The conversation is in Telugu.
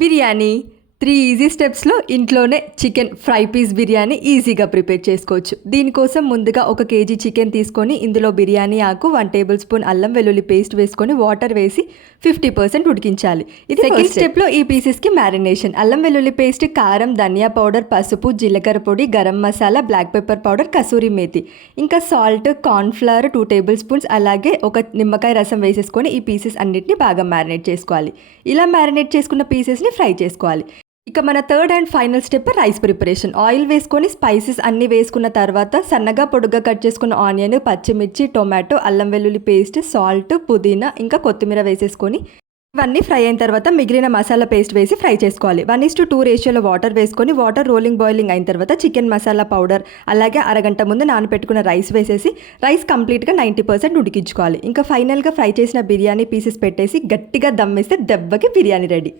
బిర్యానీ 3 ఈజీ స్టెప్స్‌లో ఇంట్లోనే చికెన్ ఫ్రై పీస్ బిర్యానీ ఈజీగా ప్రిపేర్ చేసుకోవచ్చు. దీనికోసం ముందుగా 1 కేజీ చికెన్ తీసుకొని ఇందులో బిర్యానీ ఆకు, 1 టేబుల్ స్పూన్ అల్లం వెల్లుల్లి పేస్ట్ వేసుకొని వాటర్ వేసి 50% ఉడికించాలి. ఇది సెకండ్ స్టెప్‌లో ఈ పీసెస్‌కి మ్యారినేషన్. అల్లం వెల్లుల్లి పేస్ట్, కారం, ధనియా పౌడర్, పసుపు, జీలకర్ర పొడి, garam masala, black pepper powder, kasuri methi, ఇంకా salt, corn flour 2 tablespoons, అలాగే ఒక నిమ్మకాయ రసం వేసేసుకొని ఈ పీసెస్ అన్నిటిని బాగా మ్యారినేట్ చేసుకోవాలి. ఇలా మ్యారినేట్ చేసుకున్న పీసెస్‌ని ఫ్రై చేసుకోవాలి. ఇక మన third and final step rice preparation. Oil వేసుకొని స్పైసెస్ అన్నీ వేసుకున్న తర్వాత సన్నగా పొడుగ్గా కట్ చేసుకున్న ఆనియన్, పచ్చిమిర్చి, టొమాటో, అల్లం వెల్లుల్లి పేస్ట్, సాల్ట్, పుదీనా, ఇంకా కొత్తిమీర వేసేసుకొని ఇవన్నీ ఫ్రై అయిన తర్వాత మిగిలిన మసాలా పేస్ట్ వేసి ఫ్రై చేసుకోవాలి. 1:2 రేషియోలో వాటర్ వేసుకొని వాటర్ బాయిలింగ్ అయిన తర్వాత చికెన్ మసాలా పౌడర్, అలాగే అరగంట ముందు నానబెట్టుకున్న రైస్ వేసేసి రైస్ కంప్లీట్గా 90% ఉడికించుకోవాలి. ఇంకా ఫైనల్గా ఫ్రై చేసిన బిర్యానీ పీసెస్ పెట్టేసి గట్టిగా దమ్ వేస్తే దెబ్బకి బిర్యానీ రెడీ.